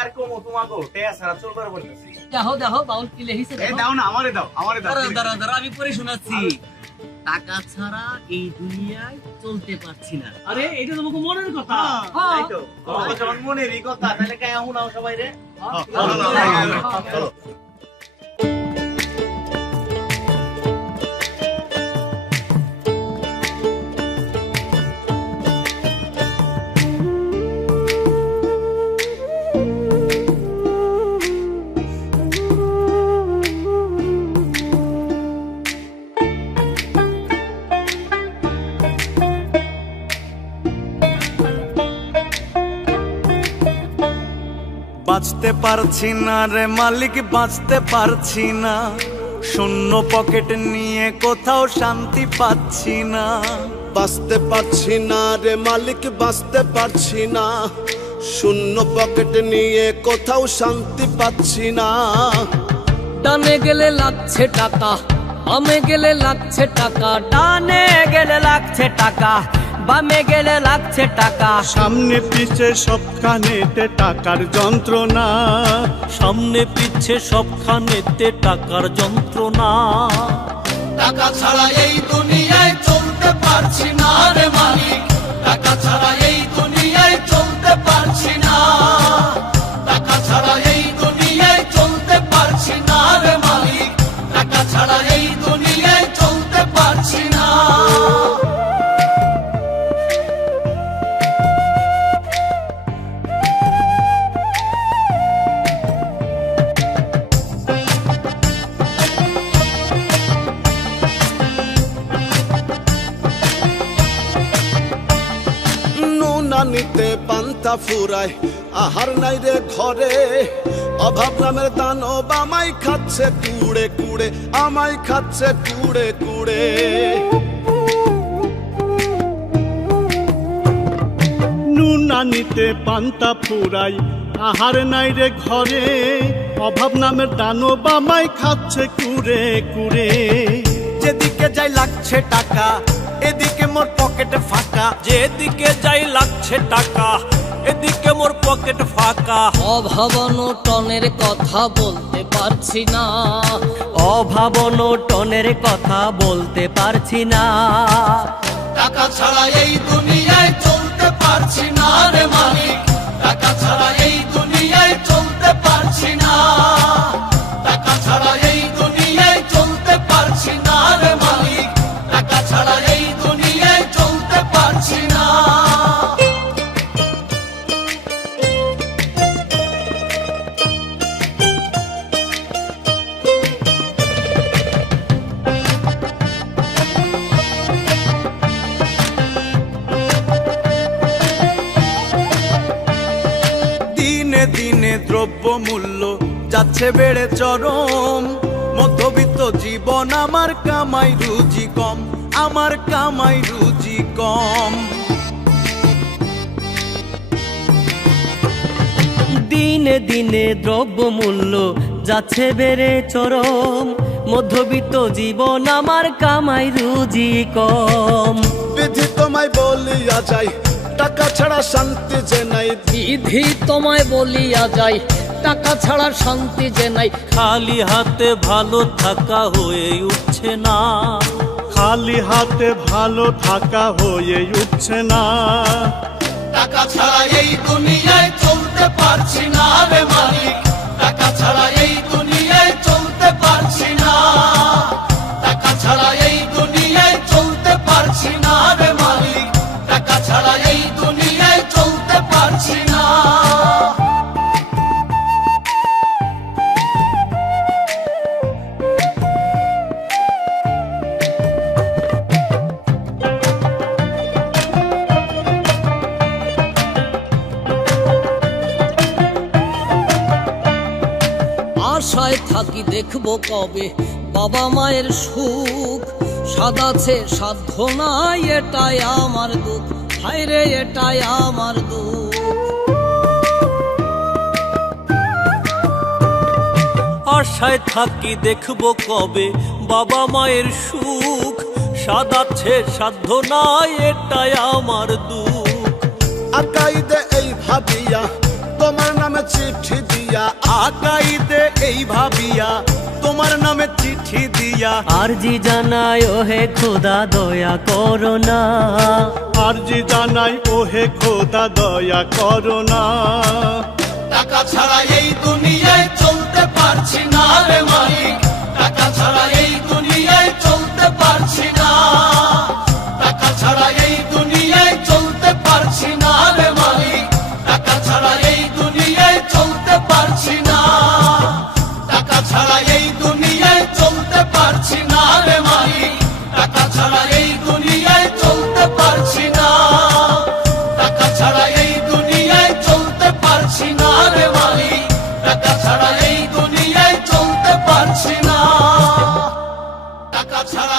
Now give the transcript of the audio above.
আর কমো তোমাগো টেয়া সারা চলবার বলতেছি। দেখো দেখো বাউল কি লিখেছে এই দাও না আমারে দাও দাঁড়া দাঁড়া আমি পড়ে শোনাচ্ছি। টাকা ছাড়া এই দুনিয়ায় চলতে পারছি না। আরে এটা তো তোমাকে মনের কথা। তাই তো তোমাকে যখন মনেরই কথা তাহলে কে শুনাও সবাই রে। চলো বাঁচতে পারছি না রে মালিক, বাঁচতে পারছি না, শূন্য পকেট নিয়ে কোথাও শান্তি পাচ্ছি না। বাঁচতে পারছি না রে মালিক, বাঁচতে পারছি না, শূন্য পকেট নিয়ে কোথাও শান্তি পাচ্ছি না। ডানে গেলে লাগছে টাকা, বামে গেলে লাগছে টাকা, ডানে গেলে লাগছে টাকা, বামে গেলে লাগছে টাকা, সামনে পিছে সবখানেতে টাকার যন্ত্রণা, সামনে পিছে সবখানেতে টাকার যন্ত্রণা। টাকা ছাড়া এই দুনিয়ায় চলতে পারছি না রে মালিক, টাকা ছাড়া এই দুনিয়ায় চলতে পারছি না, টাকা ছাড়া এই দুনিয়ায় চলতে পারছি না রে মালিক, টাকা ছাড়া এই দুনিয়ায় চলতে পারছি না। নিতে পান্তা ফুরায় আহার নাই রে ঘরে, অভাব নামের দানব আমায় খাচ্ছে কুড়ে কুড়ে, আমায় খাচ্ছে কুড়ে কুড়ে। নুন আনিতে পান্তা ফুরাই আহার নাই রে ঘরে, অভাব নামের দানব আমায় খাচ্ছে কুড়ে কুড়ে। যেদিকে যাই লাগছে টাকা, এদিকে মোর পকেট ফাঁকা, যেদিকে যাই লাগছে টাকা, এদিকে মোর পকেট ফাঁকা। অভাবনটনের কথা বলতে পারছি না, অভাবনটনের কথা বলতে পারছি না। টাকা ছাড়া এই দুনিয়ায় চলতে পারছি না রে মালিক, টাকা ছাড়া এই দুনিয়ায় চলতে পারছি না, টাকা ছাড়া এই দুনিয়ায় চলতে পারছি না রে মালিক, টাকা ছাড়া এই দুনিয়ায় চলতে পারছি না। দিনে দিনে দ্রব্য মূল্য যাচ্ছে বেড়ে চরম, মধ্যবিত্ত জীবন আমার কামাই রুজি কম, আমার কামাই রুজি কম। দিনে দিনে দ্রব্যমূল্য যাচ্ছে বেড়ে চরম, মধ্যবিত্ত জীবন আমার কামাই রুজি কম। বিধি তোমায় বলিয়া যাই, টাকা ছাড়া শান্তি যে নাই, বিধি তোমায় বলিয়া যায়, টাকা ছাড়া শান্তি যে নাই। খালি হাতে ভালো থাকা হয়ে উঠছে না, খালি হাতে ভালো থাকা হয়ে উঠছে না। টাকা ছাড়া এই দুনিয়ায় চলতে পারছি না রে মালিক, টাকা ছাড়া এই দুনিয়ায় চলতে পারছি না, টাকা ছাড়া এই দুনিয়ায় চলতে পারছি না রে মালিক, টাকা ছাড়া এই দুনিয়ায় চলতে পারছি না। আশায় থাকি দেখবো কবে বাবা মায়ের সুখ, সাদাছে সাধ্য নাই এটাই আমার দুঃখ, হায়রে এটাই আমার দুঃখ। আশায় থাকি দেখবো কবে বাবা মায়ের সুখ, সাদাচ্ছে সাধ্য নাই এটাই আমার দুঃখ। আকাইদে এই ভাবিয়া তোমার নামে নামে চিঠি দিয়া আকাইতে এই ভাবিয়া তোমার নামে চিঠি দিয়া আরজি জানাই ওহে খোদা দয়া করো না, আরজি জানাই ওহে খোদা দয়া করো না। টাকা ছাড়া এই দুনিয়ায় চলতে পারছি না রে মালিক, টাকা ছাড়া এই দুনিয়ায় চলতে পারছি না, টাকা ছাড়া এই দুনিয়ায় চলতে পারছি না রে মালিক, টাকা ছাড়া এই দুনিয়ায় চলতে পারছি না, টাকা ছাড়া এই দুনিয়ায় চলতে পারছি না রে মালিক, টাকা ছাড়া এই দুনিয়ায় চলতে পারছি না, টাকা ছাড়া এই দুনিয়ায় চলতে পারছি না রে মালিক, টাকা ছাড়া এই দুনিয়ায় চলতে পারছি না, টাকা ছাড়া